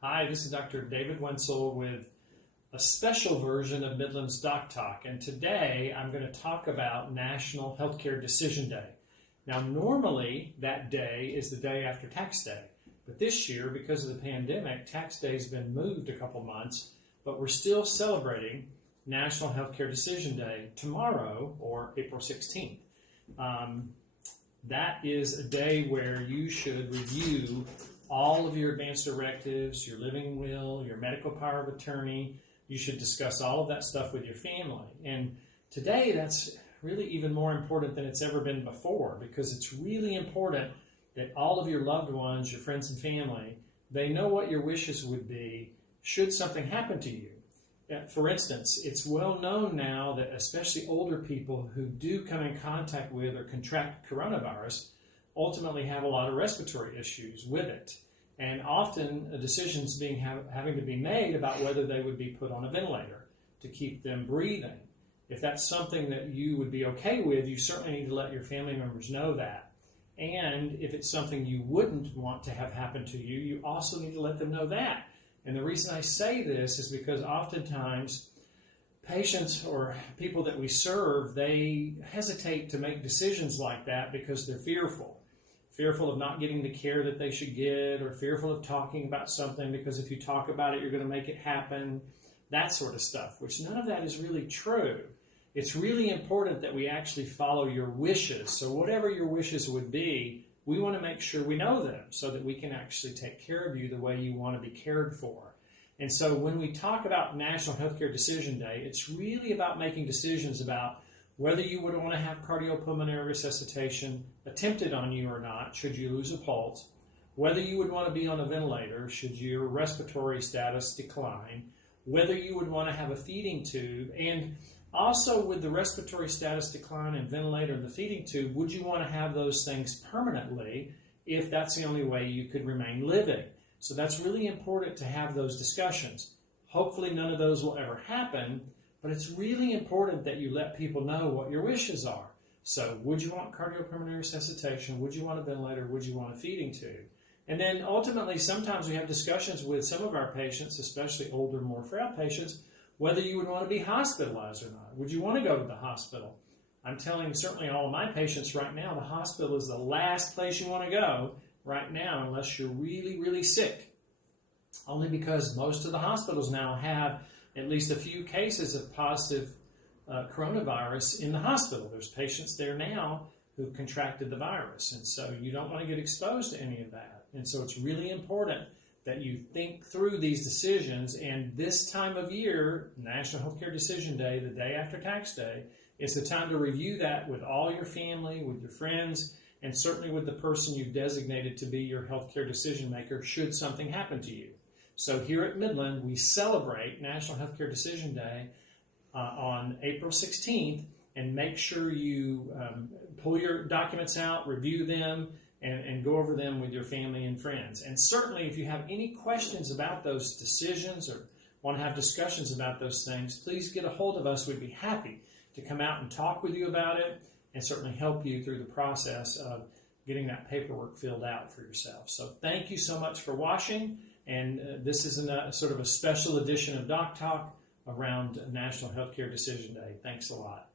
Hi, this is Dr. David Wensel with a special version of Midland's Doc Talk, and today I'm going to talk about National Healthcare Decision Day. Now, normally that day is the day after Tax Day, but this year, because of the pandemic, Tax Day has been moved a couple months, but we're still celebrating National Healthcare Decision Day tomorrow, or April 16th. That is a day where you should review all of your advance directives, your living will, your medical power of attorney. You should discuss all of that stuff with your family. And today that's really even more important than it's ever been before, because it's really important that all of your loved ones, your friends and family, they know what your wishes would be should something happen to you. For instance, it's well known now that especially older people who do come in contact with or contract coronavirus ultimately have a lot of respiratory issues with it. And often decisions having to be made about whether they would be put on a ventilator to keep them breathing. If that's something that you would be okay with, you certainly need to let your family members know that. And if it's something you wouldn't want to have happen to you, you also need to let them know that. And the reason I say this is because oftentimes patients or people that we serve, they hesitate to make decisions like that because they're fearful of not getting the care that they should get, or fearful of talking about something because if you talk about it, you're going to make it happen, that sort of stuff, which none of that is really true. It's really important that we actually follow your wishes. So whatever your wishes would be, we want to make sure we know them so that we can actually take care of you the way you want to be cared for. And so when we talk about National Healthcare Decision Day, it's really about making decisions about whether you would want to have cardiopulmonary resuscitation attempted on you or not, should you lose a pulse, whether you would want to be on a ventilator, should your respiratory status decline, whether you would want to have a feeding tube, and also with the respiratory status decline and ventilator and the feeding tube, would you want to have those things permanently if that's the only way you could remain living? So that's really important to have those discussions. Hopefully none of those will ever happen, but it's really important that you let people know what your wishes are. So would you want cardiopulmonary resuscitation? Would you want a ventilator? Would you want a feeding tube? And then ultimately, sometimes we have discussions with some of our patients, especially older, more frail patients, whether you would want to be hospitalized or not. Would you want to go to the hospital? I'm telling certainly all of my patients right now, the hospital is the last place you want to go right now unless you're really, really sick. Only because most of the hospitals now have at least a few cases of positive coronavirus in the hospital. There's patients there now who've contracted the virus, and so you don't want to get exposed to any of that. And so it's really important that you think through these decisions, and this time of year, National Healthcare Decision Day, the day after Tax Day, is the time to review that with all your family, with your friends, and certainly with the person you've designated to be your healthcare decision maker should something happen to you. So here at Midland, we celebrate National Healthcare Decision Day on April 16th, and make sure you pull your documents out, review them, and go over them with your family and friends. And certainly if you have any questions about those decisions or want to have discussions about those things, please get a hold of us. We'd be happy to come out and talk with you about it and certainly help you through the process of getting that paperwork filled out for yourself. So thank you so much for watching. And this is sort of a special edition of Doc Talk around National Healthcare Decision Day. Thanks a lot.